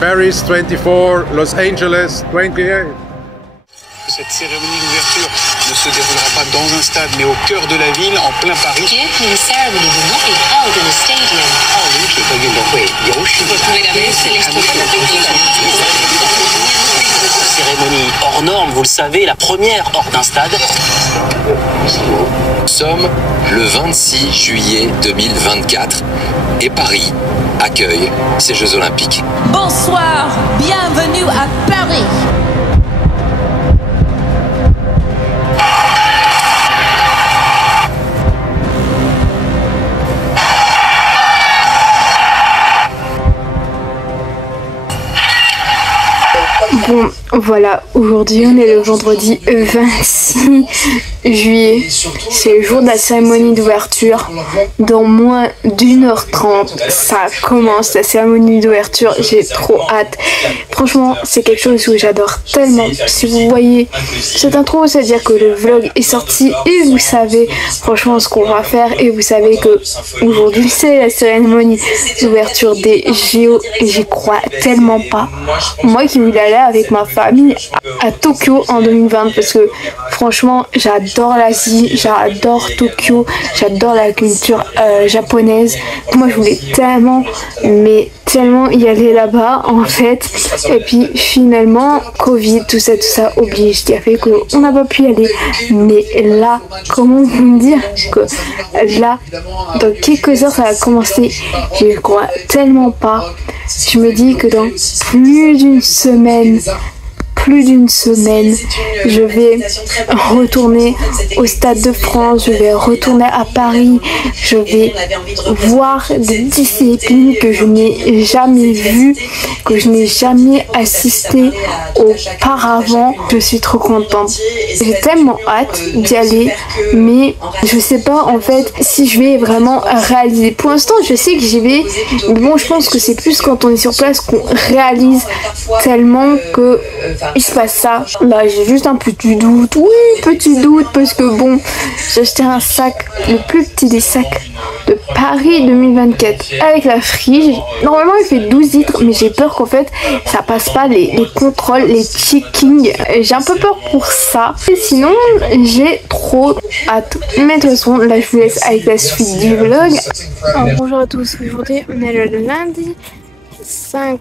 Paris 24, Los Angeles 28. Cette cérémonie d'ouverture ne se déroulera pas dans un stade, mais au cœur de la ville, en plein Paris. The opening ceremony will not be held in a stadium. Cérémonie hors norme, vous le savez, la première hors d'un stade. Nous sommes le 26 juillet 2024 et Paris accueille ces Jeux Olympiques. Bonsoir, bienvenue à Paris. Bon, voilà, aujourd'hui on est le vendredi 26 juillet, c'est le jour de la cérémonie d'ouverture. Dans moins d'1h30, ça commence la cérémonie d'ouverture, j'ai trop hâte. Franchement, c'est quelque chose que j'adore tellement. Si vous voyez cette intro, c'est-à-dire que le vlog est sorti et vous savez franchement ce qu'on va faire et vous savez que aujourd'hui c'est la cérémonie d'ouverture des JO et j'y crois tellement pas. Moi qui voulais aller avec ma famille à Tokyo en 2020 parce que franchement j'adore l'Asie, j'adore Tokyo, j'adore la culture japonaise. Moi je voulais tellement, mais tellement y aller là-bas en fait, et puis finalement Covid, tout ça oblige, qui a fait qu'on n'a pas pu y aller. Mais là, comment vous dire que là, dans quelques heures ça va commencer, je crois tellement pas. Je me dis que dans plus d'une semaine, je vais retourner au Stade de France, je vais retourner à Paris, je vais voir des disciplines que je n'ai jamais vues, que je n'ai jamais assisté auparavant. Je suis trop contente. J'ai tellement hâte d'y aller, mais je sais pas en fait si je vais vraiment réaliser. Pour l'instant, je sais que j'y vais, mais bon, je pense que c'est plus quand on est sur place qu'on réalise tellement que il se passe ça. Là j'ai juste un petit doute, parce que bon, j'ai acheté un sac, le plus petit des sacs de Paris 2024 avec la frige. Normalement il fait 12 litres, mais j'ai peur qu'en fait ça passe pas les contrôles, les checkings. J'ai un peu peur pour ça. Et sinon j'ai trop hâte. Mais de toute façon là je vous laisse avec la suite du vlog. Alors, bonjour à tous, aujourd'hui on est le lundi 5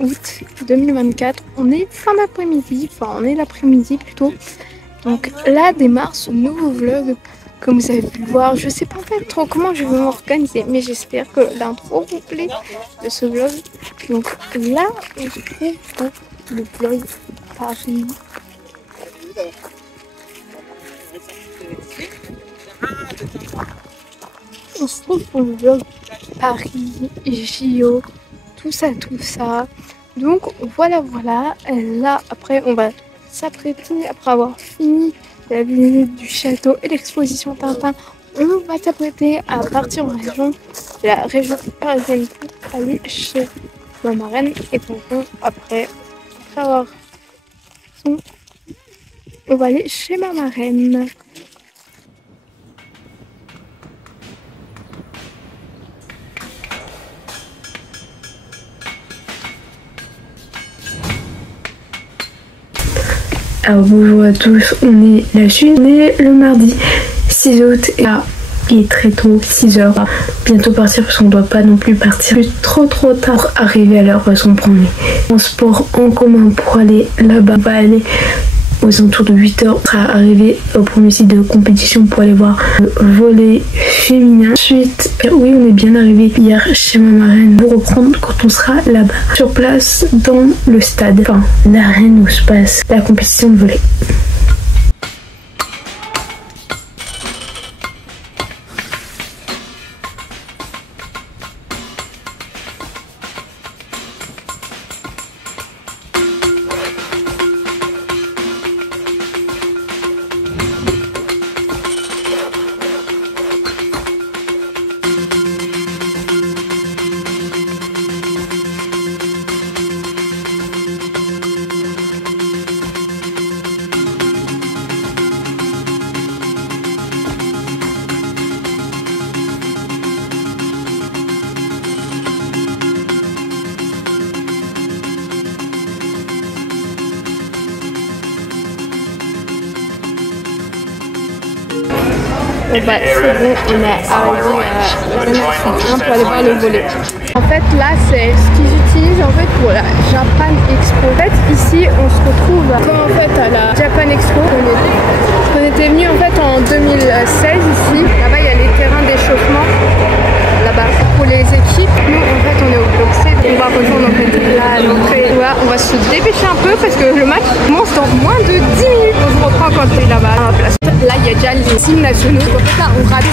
août 2024, on est fin d'après-midi, enfin on est l'après-midi plutôt. Donc là démarre ce nouveau vlog, comme vous avez pu le voir. Je sais pas en fait trop comment je vais m'organiser, mais j'espère que l'intro vous plaît de ce vlog. Donc là on se trouve pour le vlog Paris. On se trouve pour le vlog Paris, JO, tout ça. Donc voilà. Là après on va s'apprêter, après avoir fini la visite du château et l'exposition Tintin, on va s'apprêter à partir en région, la région parisienne, pour aller chez ma marraine. Et donc après avoir on va aller chez ma marraine. Alors bonjour à tous, on est le mardi 6 août et là il est très tôt, 6h. Bientôt partir parce qu'on doit pas non plus partir trop tard pour arriver à l'heure parce qu'on prend les transports en commun pour aller là-bas. On va aller aux alentours de 8h, on sera arrivé au premier site de compétition pour aller voir le volley féminin. Ensuite, oui, on est bien arrivé hier chez ma marraine pour reprendre quand on sera là-bas sur place dans le stade, enfin l'arène où se passe la compétition de volley. bah c'est bon, on est arrivé à la dernière file pour aller voir le volet. En fait là c'est ce qu'ils utilisent en fait pour la Japan Expo. En fait ici on se retrouve comme en fait à la Japan Expo. On était venu en fait en 2016 ici. Là-bas il y a les terrains d'échauffement là-bas pour les équipes. Nous en fait on est au bloc C. On va rejoindre en fait là l'entrée. Voilà, on va se dépêcher un peu parce que le match commence dans moins de 10 minutes. On se reprend quand tu es là-bas à la place. Là il y a déjà les hymnes nationaux. En fait là on rate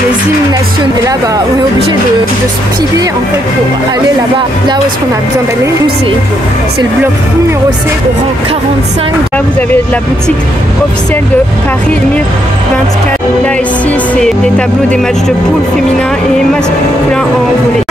les hymnes nationaux. Et là bah on est obligé de speeder en fait pour aller là-bas. Là où est-ce qu'on a besoin d'aller. Nous c'est le bloc numéro C au rang 45. Là vous avez la boutique officielle de Paris 1024. Là ici c'est les tableaux des matchs de poule féminin et masculin en volley.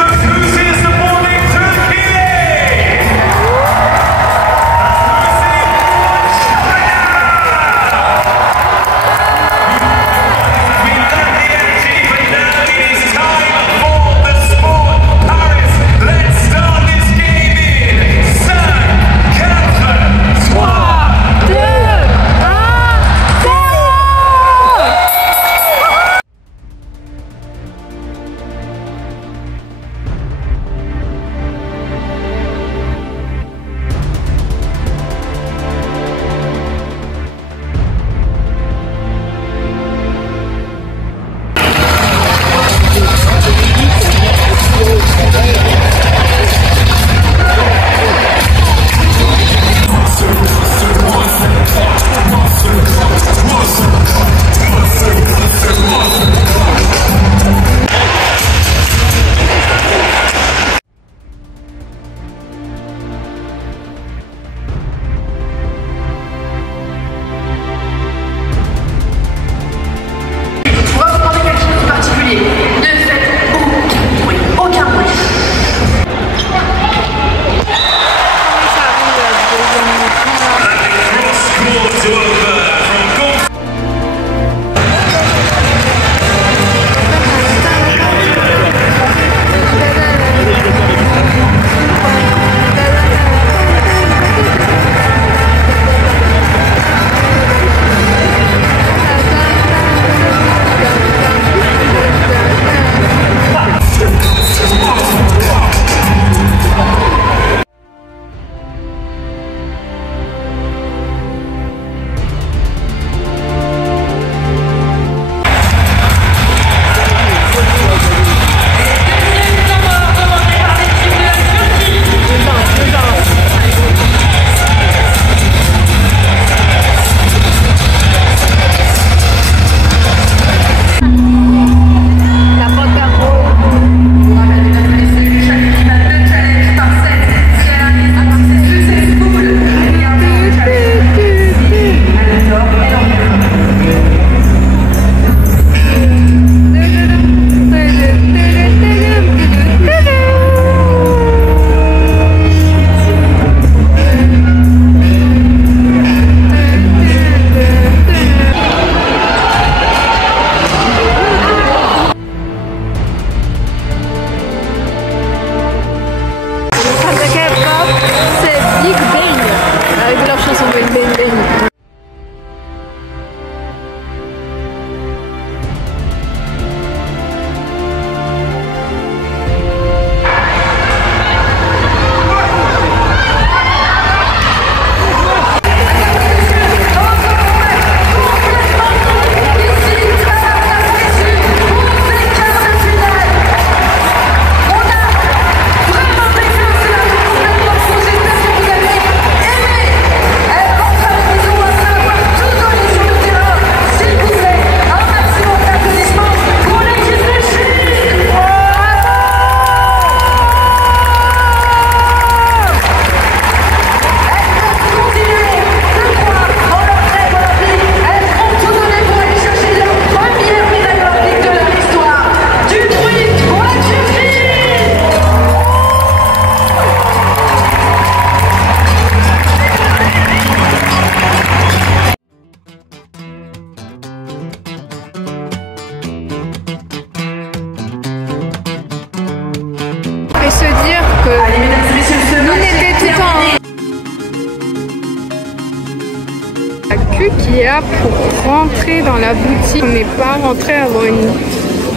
queue qui est là pour rentrer dans la boutique. On n'est pas rentré avant une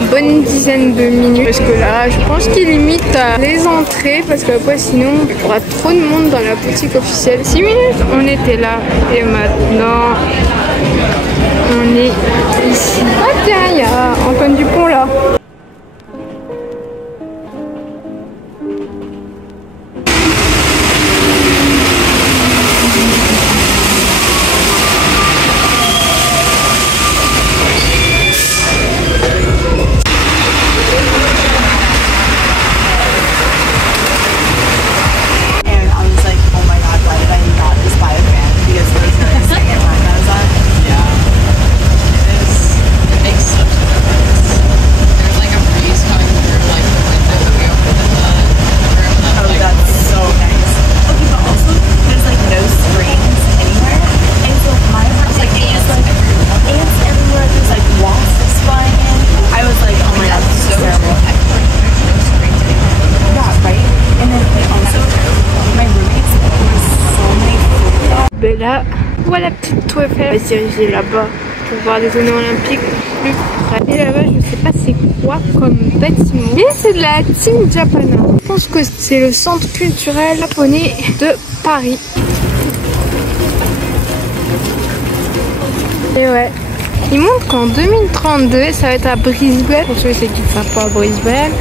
bonne dizaine de minutes parce que là je pense qu'ils limitent les entrées parce que après sinon il y aura trop de monde dans la boutique officielle. 6 minutes on était là et maintenant on est ici. Ah tiens, il y a Antoine Dupont là. Là, voilà la petite tour Eiffel. On va se diriger là-bas pour voir les zones olympiques plus près. Et là-bas, je ne sais pas c'est quoi comme bâtiment. Mais c'est de la Team Japana. Je pense que c'est le centre culturel japonais de Paris. Et ouais, il montre qu'en 2032, ça va être à Brisbane. Pour ceux qui ne savent pas à Brisbane,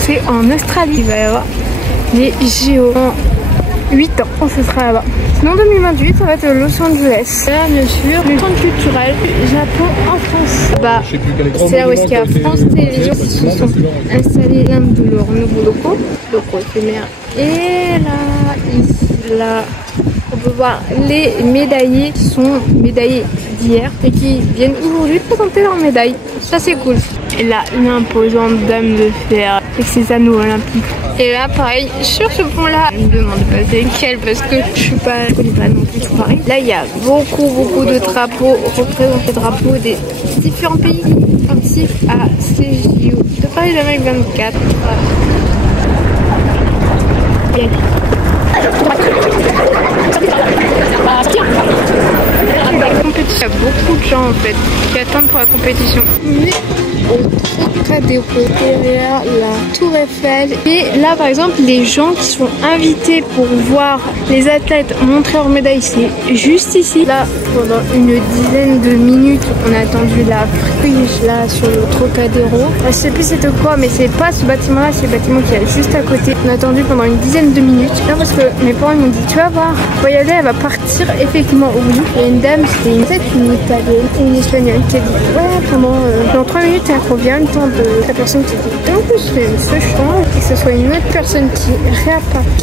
c'est en Australie. Il va y avoir les JO en 8 ans. Ce sera là-bas. Sinon 2028 ça va être Los Angeles. Là bien sûr le centre culturel du Japon en France. Bah c'est là où est-ce qu'il y a France Télévisions qui se sont installés l'un de leurs nouveaux locaux éphémères. Et là, ici, là, on peut voir les médaillés qui sont médaillés d'hier et qui viennent aujourd'hui présenter leurs médailles. Ça c'est cool. Et là, l'imposante dame de fer avec ses anneaux olympiques. Et là, pareil, sur ce pont-là, je me demande pas c'est lequel parce que je connais pas non plus tout Paris. Là, il y a beaucoup de drapeaux représentant les drapeaux des différents pays qui participent à ces JO de Paris 2024. Il y a beaucoup de gens en fait qui attendent pour la compétition. Mais au Trocadéro, derrière la Tour Eiffel. Et là par exemple les gens qui sont invités pour voir les athlètes montrer leurs médailles, c'est juste ici. Là pendant une dizaine de minutes on a attendu la friche là sur le Trocadéro. Je sais plus c'était quoi mais c'est pas ce bâtiment là, c'est le bâtiment qui est juste à côté. On a attendu pendant une dizaine de minutes. Là parce que mes parents ils m'ont dit tu vas voir, on va y aller, elle va partir effectivement au bout. Il y a une dame, c'était une italienne et une espagnole qui a dit ouais pendant 3 minutes elle revient, le temps de la personne qui dit en plus ce change et que ce soit une autre personne qui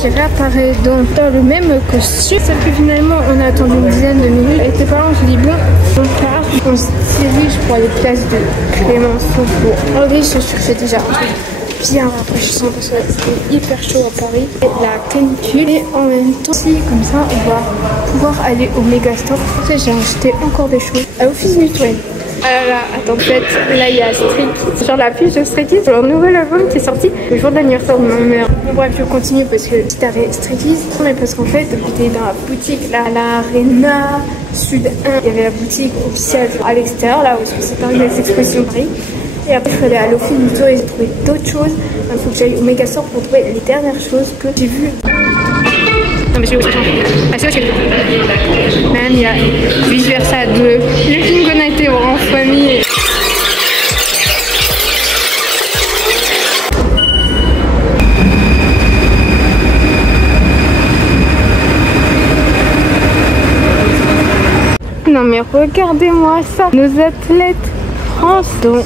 réapparaît dans le même costume. Sauf que finalement on a attendu une dizaine de minutes. Avec tes parents on se dit bon on part, on se dirige pour les places de Clémenceau pour enlever ce succès déjà bien rafraîchissant parce que c'était hyper chaud à Paris et la canicule et en même temps si comme ça on va pouvoir aller au Megastore. J'ai acheté encore des choses à Office Mutuel. Ah là, attends, peut-être, là il y a Stray Kids. Sur la fiche de Stray Kids, leur nouvel album qui est sorti le jour de l'anniversaire de ma mère. Bon, bref, je continue parce que si t'avais Stray Kids, mais parce qu'en fait, j'étais dans la boutique là, à l'Arena Sud 1. Il y avait la boutique officielle à l'extérieur, là où c'est Paris, les expositions de Paris. Et après, il fallait aller au film et j'ai trouvé d'autres choses. Il faut que j'aille au Megastore pour trouver les dernières choses que j'ai vues. Non mais je vais même il y a vice versa 2. Le film qu'on a été voir en famille. Non mais regardez-moi ça. Nos athlètes France dont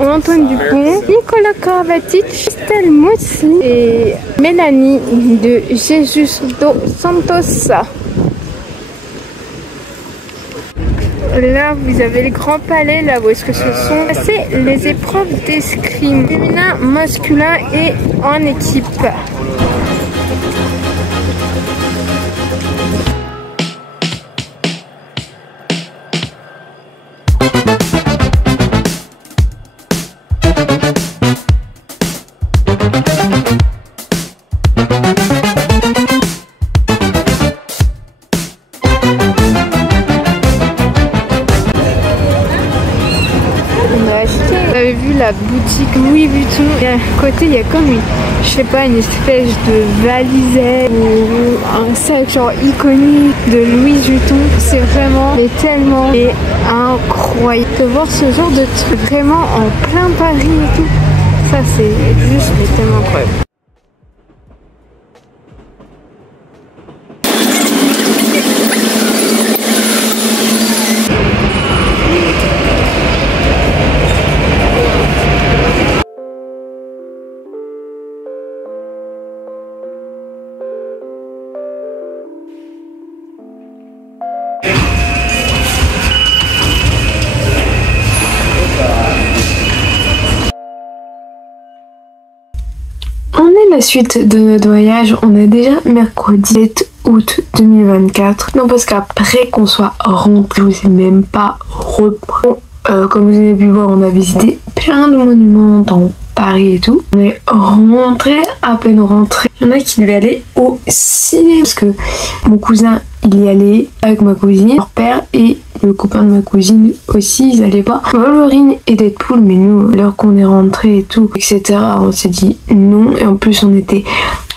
Antoine Dupont, Nicolas Karabatic, Estelle Moussi et Mélanie de Jesus dos Santos. Là, vous avez le Grand Palais, là où est-ce que ce sont c'est les épreuves d'escrime féminin, masculin et en équipe. la boutique Louis Vuitton. Et à côté, il y a comme je sais pas, une espèce de valisette ou un sac genre iconique de Louis Vuitton. C'est vraiment, mais tellement incroyable de voir ce genre de truc vraiment en plein Paris et tout. Ça, c'est juste mais tellement incroyable. La suite de notre voyage, on est déjà mercredi 7 août 2024. Non, parce qu'après qu'on soit rentré, je vous ai même pas repris. Comme vous avez pu voir, on a visité plein de monuments dans Paris et tout. On est rentré, à peine rentré. Il y en a qui devaient aller au cinéma parce que mon cousin il y allait avec ma cousine, leur père et le copain de ma cousine aussi, ils allaient voir Wolverine et Deadpool, mais nous, l'heure qu'on est rentré et tout, etc., on s'est dit non, et en plus on était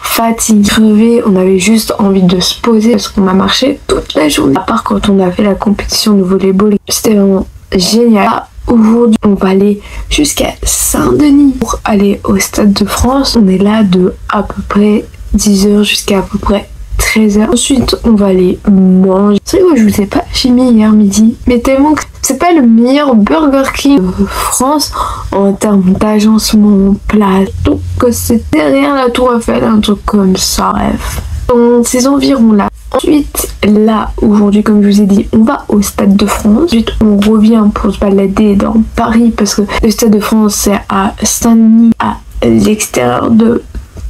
fatigués, crevés, on avait juste envie de se poser parce qu'on a marché toute la journée, à part quand on a fait la compétition de volleyball, c'était vraiment génial. Aujourd'hui, on va aller jusqu'à Saint-Denis pour aller au Stade de France. On est là de à peu près 10h jusqu'à peu près 13h. Ensuite, on va aller manger. C'est vrai que je vous ai pas filmé hier midi, mais tellement que c'est pas le meilleur Burger King de France en termes d'agencement plat. Donc, c'est derrière la Tour Eiffel, un truc comme ça. Bref, dans ces environs là. Ensuite, là, aujourd'hui, comme je vous ai dit, on va au Stade de France. Ensuite, on revient pour se balader dans Paris parce que le Stade de France, c'est à Saint-Denis, à l'extérieur de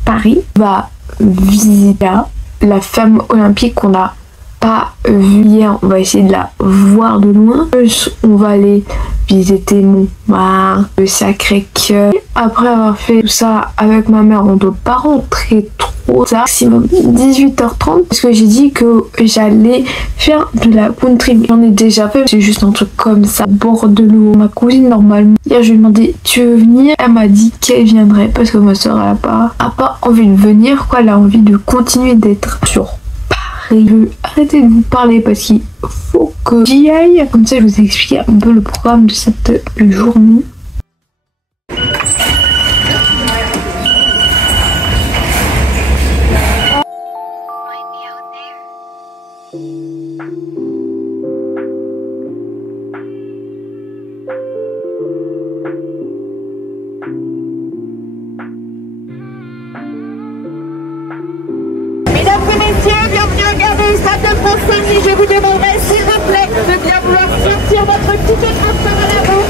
Paris. On va visiter la femme olympique qu'on n'a pas vue hier. On va essayer de la voir de loin. Plus, on va aller visiter Montmartre, le Sacré-Cœur. Après avoir fait tout ça avec ma mère, on ne doit pas rentrer trop tard, maximum 18h30, parce que j'ai dit que j'allais faire de la country. J'en ai déjà fait, c'est juste un truc comme ça, bord de l'eau. Ma cousine, normalement, hier je lui ai demandé tu veux venir, elle m'a dit qu'elle viendrait parce que ma soeur elle a pas envie de venir, quoi, elle a envie de continuer d'être sur Paris. Je vais arrêter de vous parler parce qu'il faut que j'y aille, comme ça je vous explique un peu le programme de cette journée. Mesdames et messieurs, bienvenue regarder le Stade de France Saint-Denis. Je vous demanderai s'il vous plaît de bien vouloir sortir votre petit écran par à l'avant.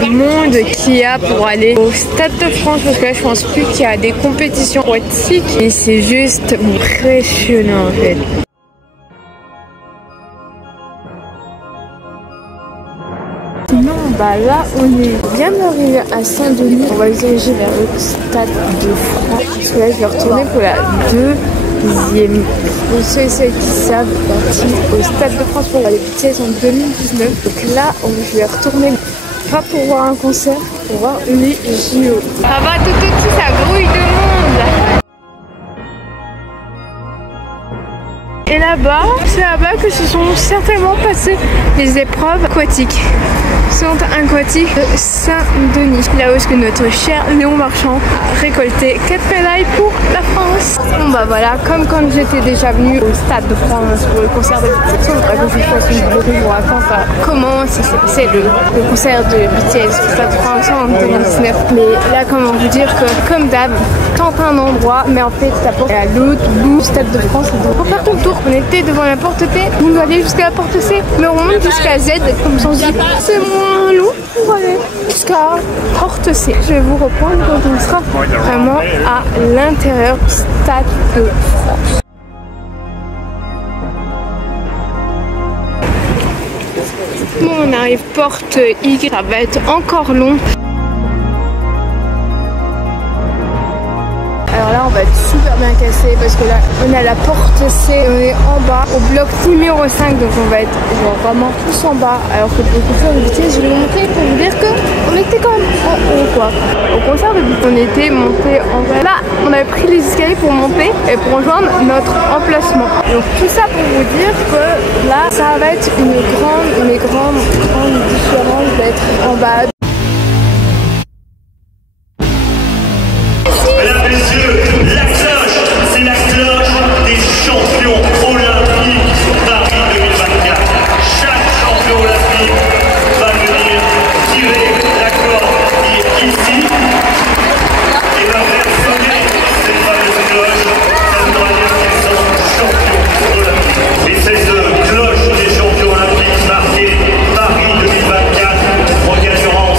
Le monde qu'il y a pour aller au Stade de France, parce que là je pense plus qu'il y a des compétitions aquatiques et c'est juste impressionnant en fait. Sinon, bah là on est bien arrivé à Saint-Denis, on va se diriger vers le Stade de France parce que là je vais retourner pour la deuxième. Pour ceux et celles qui savent, parti au Stade de France pour les pièces en 2019. Donc là je vais retourner pas pour voir un concert, pour voir les JO. Ça va tout, ça grouille de monde. Et là-bas, c'est là-bas que se sont certainement passées les épreuves aquatiques. Centre aquatique de Saint-Denis. Là où est-ce que notre cher Léon Marchand a récolté 4 médailles pour la France. Bon bah voilà, comme quand j'étais déjà venue au Stade de France pour le concert de BTS, on va que je fasse une vidéo qui vous raconte comment ça s'est passé le concert de BTS au Stade de France en 2019. Mais là, comment vous dire que comme d'hab, tente un endroit, mais en fait ta porte est à l'autre bout du Stade de France. Donc pour faire ton tour, on était devant la porte T, on doit aller jusqu'à la porte C, mais on monte jusqu'à Z, comme ça on se dit c'est moins long pour aller jusqu'à porte C. Je vais vous reprendre quand on sera vraiment à l'intérieur du Stade de France. Bon, on arrive porte Y, ça va être encore long. Alors là, on va va être super bien cassé parce que là on a la porte C, on est en bas au bloc numéro 5, donc on va être genre vraiment tous en bas, alors que pour concert de BTS, je vais vous montrer pour vous dire que on était quand même en haut quoi. Au concert de BTS, on était monté en vrai. Là on avait pris les escaliers pour monter et pour rejoindre notre emplacement. Donc tout ça pour vous dire que là ça va être une grande différence d'être en bas. Mesdames, messieurs, la cloche, c'est la cloche des champions olympiques Paris 2024. Chaque champion olympique va venir tirer la corde qui est ici et va faire sonner cette fameuse cloche. Ça voudra dire qu'ils sont champions olympiques. Et cette cloche des champions olympiques marquée Paris 2024 regagneront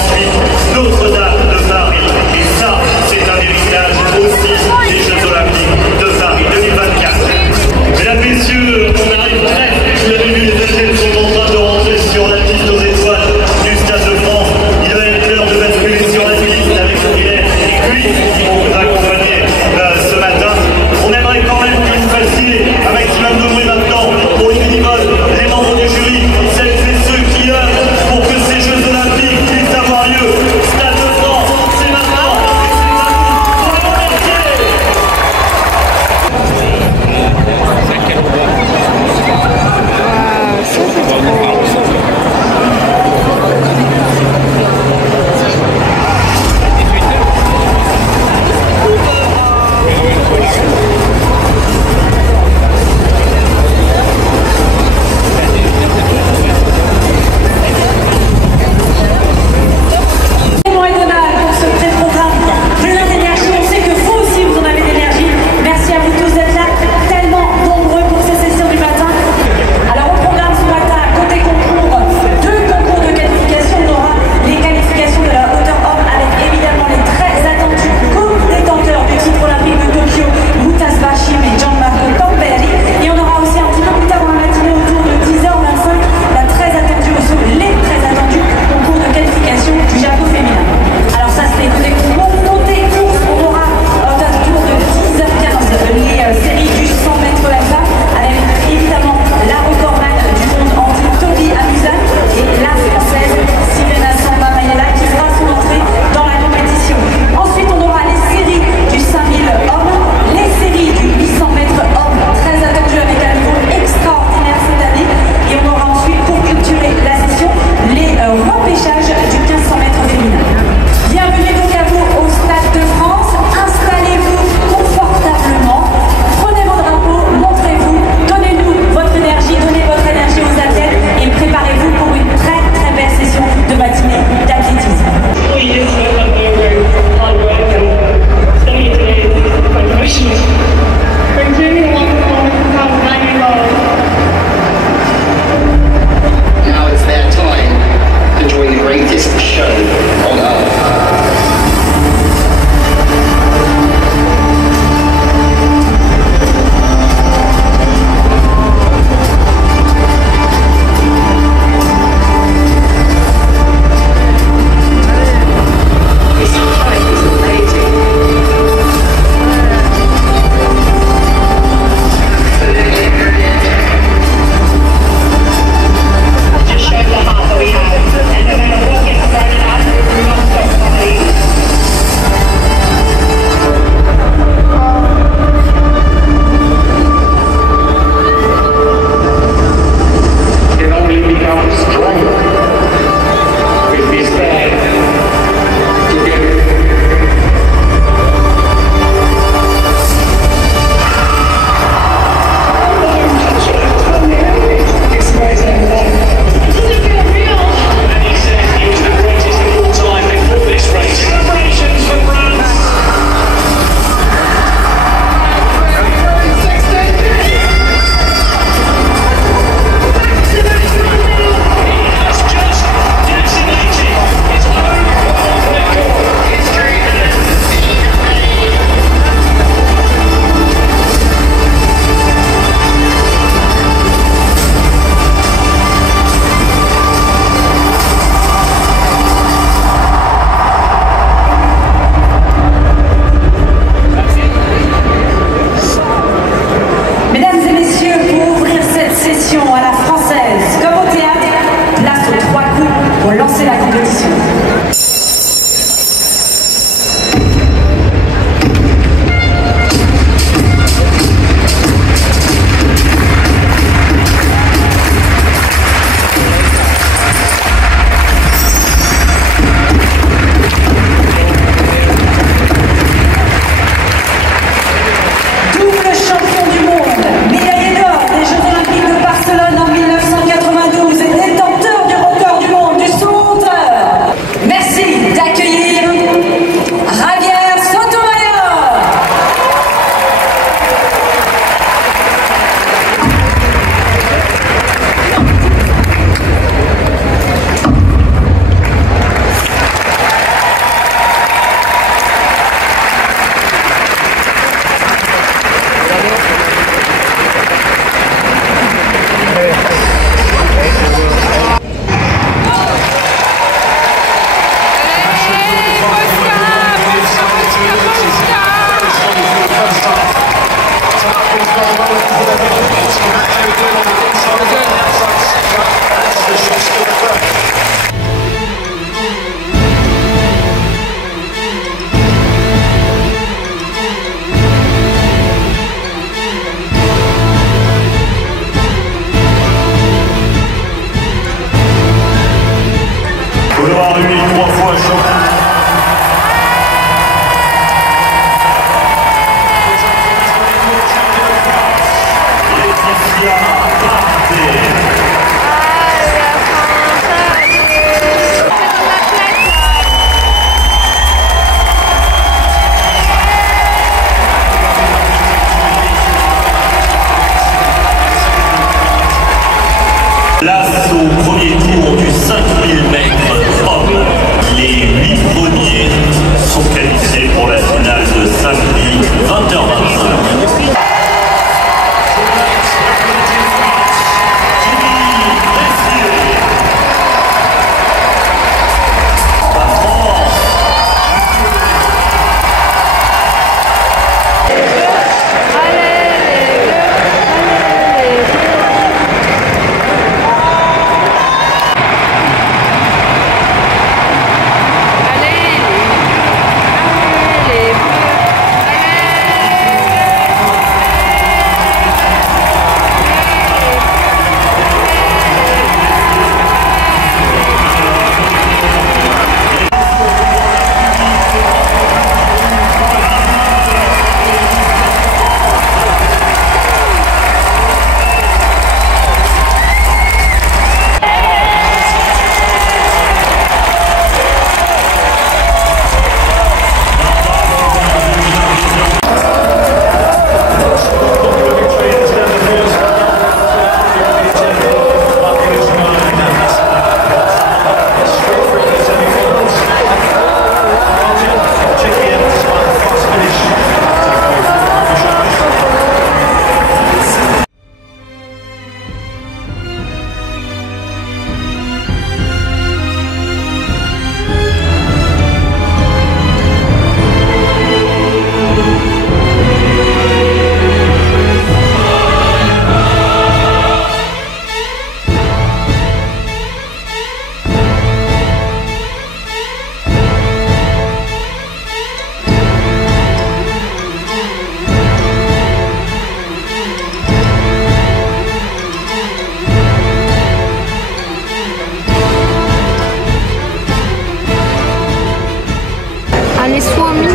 Allez Suomi,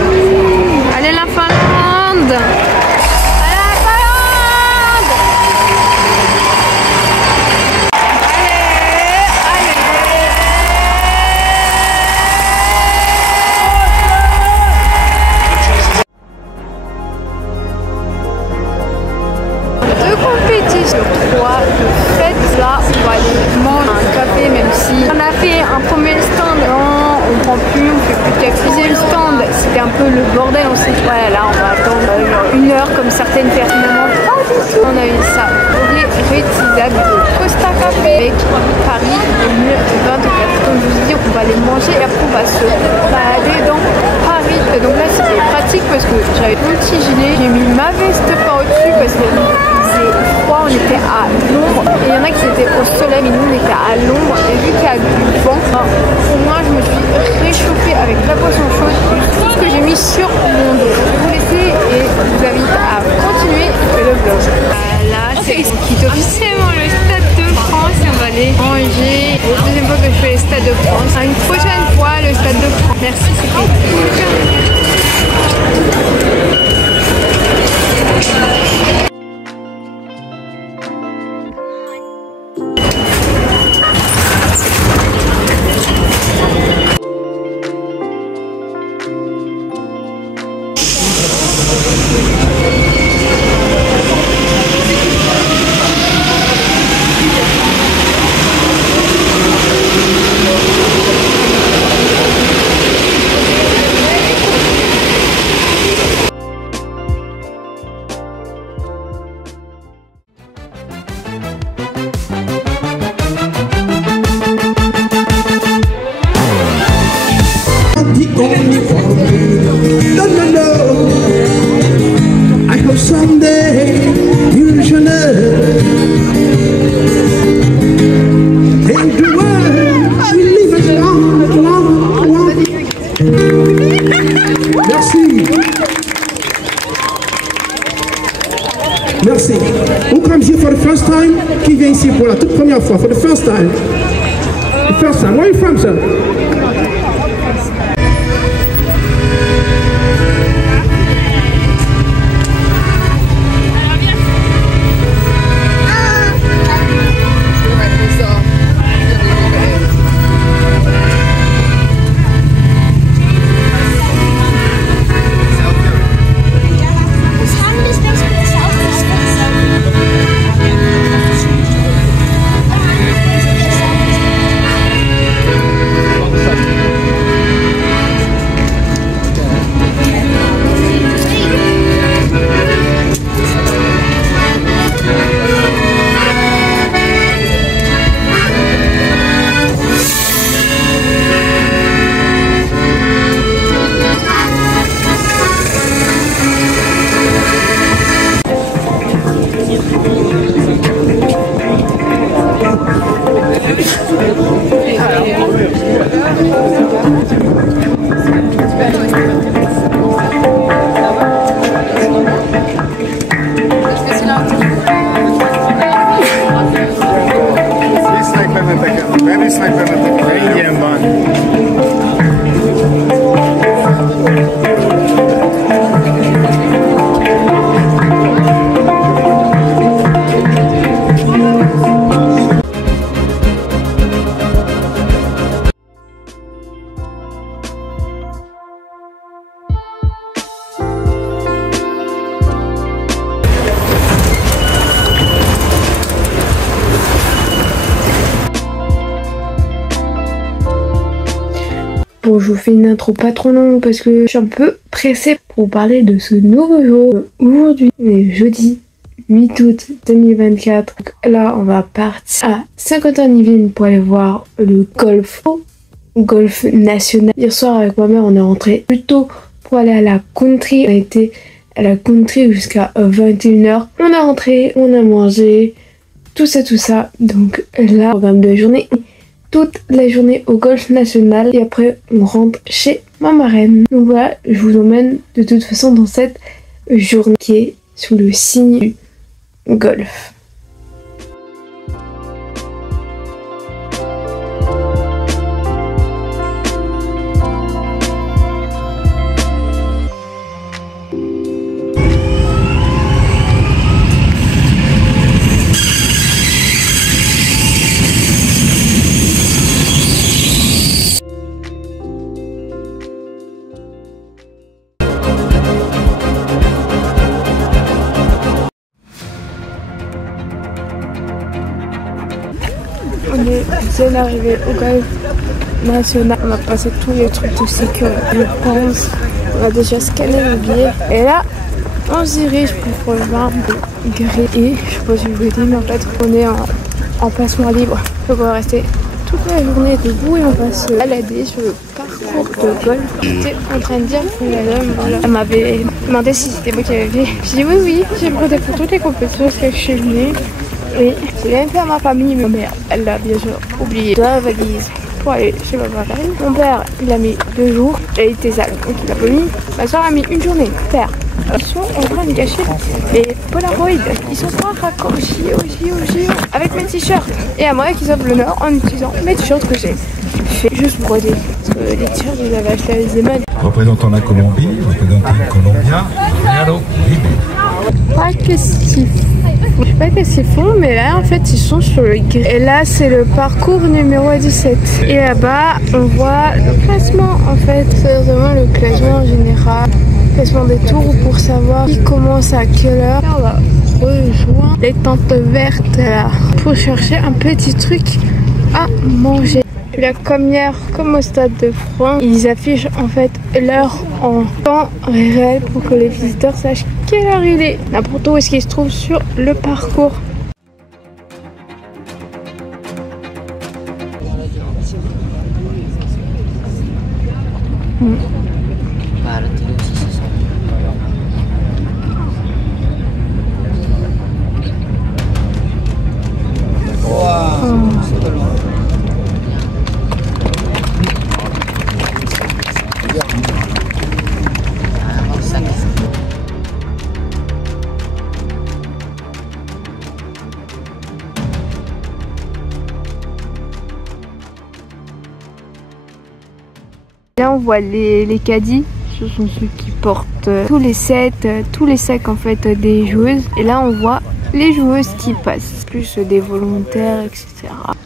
allez la Finlande. Là, on va aller manger un café, même si on a fait un premier stand, non, on prend plus, on fait plus de café. Deuxième stand, c'était un peu le bordel, on s'est dit, voilà, là, on va attendre genre 1 heure comme certaines personnes. Finalement, pas du tout. On a eu ça, réutilisable de Costa Café avec Paris 2024. Comme je vous dis, on va aller manger et après on va se balader dans Paris. Et donc là, c'était pratique parce que j'avais mon petit gilet, j'ai mis ma veste par-dessus parce que on était à l'ombre et il y en a qui étaient au soleil mais nous on était à l'ombre et vu qu'il y a du vent, au moins je me suis réchauffée avec la boisson chaude et tout ce que j'ai mis sur mon dos. Je vais vous laisser et je vous invite à continuer le vlog. Là c'est ce qui est officiellement le Stade de France et on va aller manger. C'est la deuxième fois que je fais le Stade de France. À une prochaine fois le Stade de France. Merci, c'était I hope someday you shall know. And the world will live as long. Merci. Merci. Who comes here for the first time? Qui vient ici pour la toute première fois? For the first time. The first time. Where are you from, sir? Bon, je vous fais une intro pas trop longue parce que je suis un peu pressée pour vous parler de ce nouveau jour. Aujourd'hui, on est jeudi 8 août 2024. Donc là, on va partir à Saint-Quentin-en-Yvelines pour aller voir le golf national. Hier soir, avec ma mère, on est rentré plus tôt pour aller à la country. On a été à la country jusqu'à 21h. On est rentré, on a mangé, tout ça. Donc là, programme de la journée. Toute la journée au golf national et après on rentre chez ma marraine. Donc voilà, je vous emmène de toute façon dans cette journée qui est sous le signe du golf. viens d'arriver au golf national. On a passé tous les trucs de sécurité, je pense. On a déjà scanné le billet. Et là, on se dirige pour rejoindre le grille. Et je sais pas si je vous l'ai dit, mais en fait, on est en placement libre. Donc on va rester toute la journée debout et on va se balader sur le parcours de golf. J'étais en train de dire que la dame, voilà, elle m'avait demandé si c'était moi qui avais fait. J'ai dit oui, j'ai pris pour toutes les compétitions que je suis venue. Oui, j'ai bien fait à ma famille, ma mère, elle l'a bien sûr oublié dans la valise pour aller chez ma marraine. Mon père, il a mis 2 jours, et il était sale, donc il a pas mis. Ma soeur a mis 1 journée. Père, ils sont en train de gâcher les Polaroids. Ils sont pas raccourcis aussi avec mes t-shirts. Et à moi qu'ils offrent l'honneur en utilisant mes t-shirts que j'ai fait juste broder. Parce que les t-shirts, je les avais achetés à les Zeman. Représentant la Colombie, représentant Colombia, Realo Ribe. Pas qu'est-ce qu'ils font. Je sais pas qu'est-ce qu'ils font, mais là en fait ils sont sur le grille. Et là c'est le parcours numéro 17. Et là-bas on voit le classement en fait. C'est vraiment le classement en général. Classement des tours pour savoir qui commence à quelle heure. Là, on va rejoindre les tentes vertes là pour chercher un petit truc à manger. Puis là, comme hier, comme au Stade de France, ils affichent en fait l'heure en temps réel pour que les visiteurs sachent quelle heure il est. N'importe où est-ce qu'il se trouve sur le parcours. Là on voit les caddies, ce sont ceux qui portent tous les sacs en fait des joueuses. Et là on voit les joueuses qui passent, plus des volontaires, etc.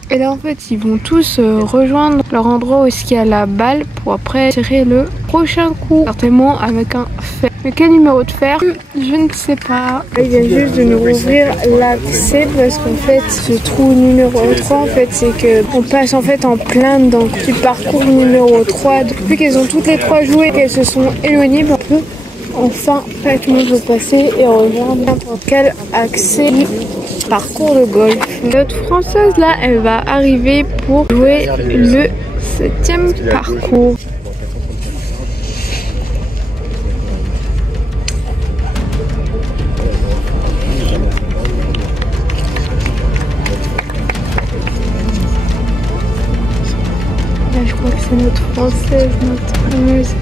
Et là en fait ils vont tous rejoindre leur endroit où est-ce qu'il y a la balle pour après tirer le prochain coup, certainement avec un fer. Mais quel numéro de fer? Je ne sais pas. Ils viennent juste de nous rouvrir l'accès parce qu'en fait ce trou numéro 3 en fait c'est que on passe en fait en plein dedans du parcours numéro 3. Depuis qu'elles ont toutes les 3 joué et qu'elles se sont éloignées, on peut enfin tout le monde peut passer et rejoindre n'importe quel accès du parcours de golf. Notre française là elle va arriver pour jouer le 7e parcours. Là je crois que c'est notre française, notre fameuse.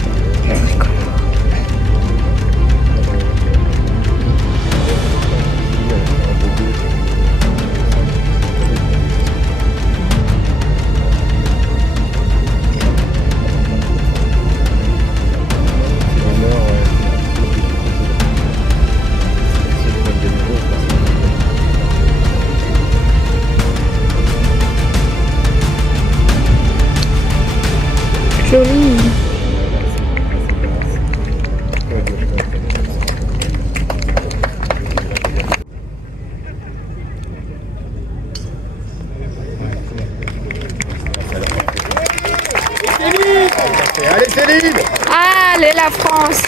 Joli. Allez Céline! Allez la France!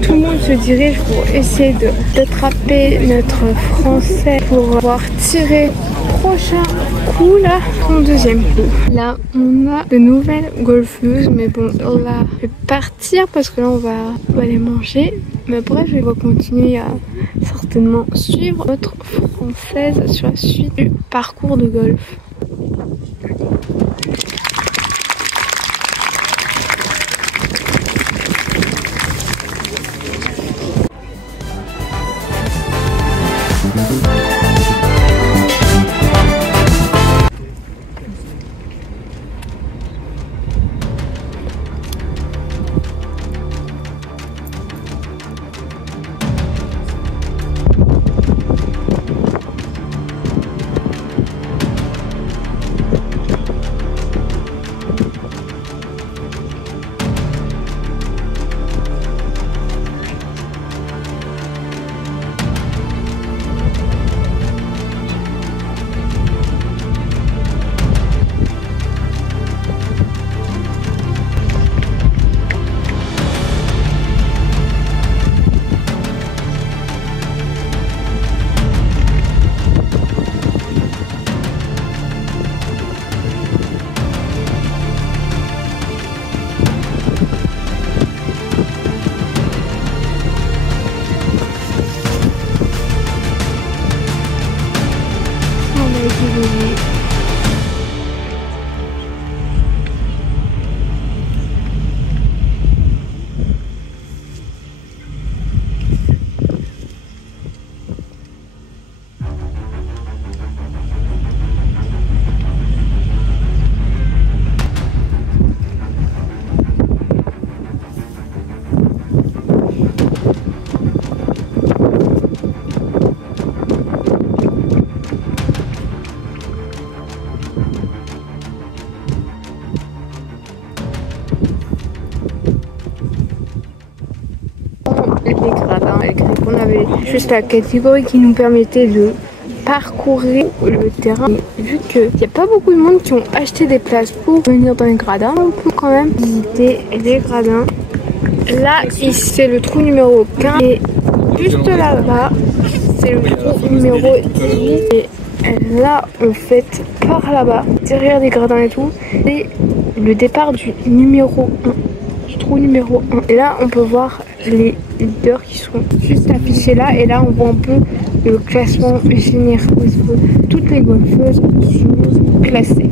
Tout le monde se dirige pour essayer d'attraper notre français pour pouvoir tirer prochain coup là, son 2e coup. Là on a de nouvelles golfeuses, mais bon là je vais partir parce que là on va aller manger. Mais bref, je vais continuer à certainement suivre notre française sur la suite du parcours de golf. les gradins. On avait juste la catégorie qui nous permettait de parcourir le terrain. Et vu qu'il n'y a pas beaucoup de monde qui ont acheté des places pour venir dans les gradins, on peut quand même visiter les gradins. Là, ici, c'est le trou numéro 15 et juste là-bas, c'est le trou numéro 18. Et là, en fait, par là-bas, derrière les gradins et tout, c'est le départ du numéro 1, du trou numéro 1. Et là, on peut voir les leaders qui sont juste affichés là. Et là, on voit un peu le classement général. Toutes les golfeuses sont classées.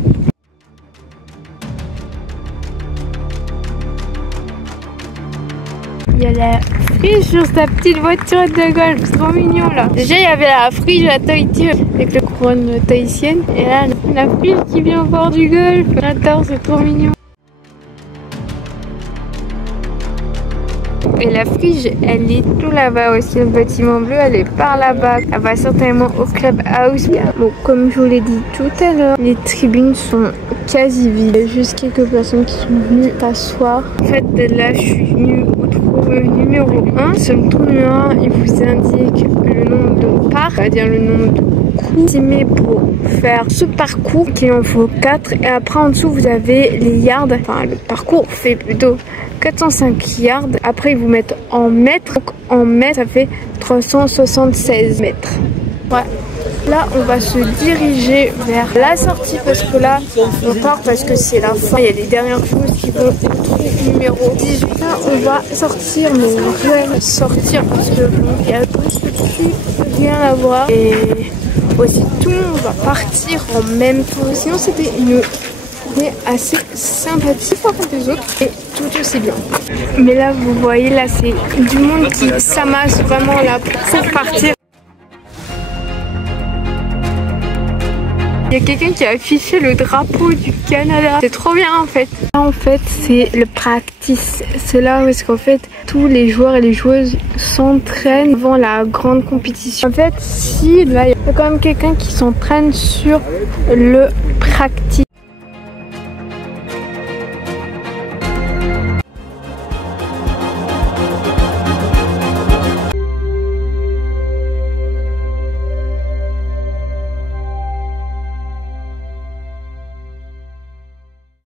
Il y a la friche sur sa petite voiture de golf, c'est trop mignon là. Déjà il y avait la friche à Tahiti avec la couronne tahitienne. Et là la friche qui vient au bord du golf. J'adore, c'est trop mignon. Et la friche, elle est tout là-bas aussi, le bâtiment bleu, elle est par là-bas. Elle va certainement au club house. Bon, comme je vous l'ai dit tout à l'heure, les tribunes sont quasi vides. Il y a juste quelques personnes qui sont venues s'asseoir. En fait, là, je suis venue au trou numéro 1. Sur le trou numéro 1, il vous indique le nombre de parts, c'est-à-dire le nombre de coups estimés pour faire ce parcours, qu'il en faut 4. Et après, en dessous, vous avez les yards. Enfin, le parcours fait plutôt 405 yards. Après, ils vous mettent en mètres. Donc, en mètres, ça fait 376 mètres. Ouais. Là, on va se diriger vers la sortie parce que là, on part parce que c'est la fin. Il y a les dernières choses qui vont au trou numéro 18. Là, on va sortir, mais on va sortir parce que bon, il y a rien à voir. Et aussi, tout le monde va partir en même temps. Sinon, c'était une assez sympathique par contre des autres et tout aussi bien. Mais là vous voyez, là c'est du monde qui s'amasse vraiment là pour partir. Il y a quelqu'un qui a affiché le drapeau du Canada. C'est trop bien en fait. Là en fait c'est le practice. C'est là où est-ce qu'en fait tous les joueurs et les joueuses s'entraînent avant la grande compétition. En fait si là il y a quand même quelqu'un qui s'entraîne sur le practice.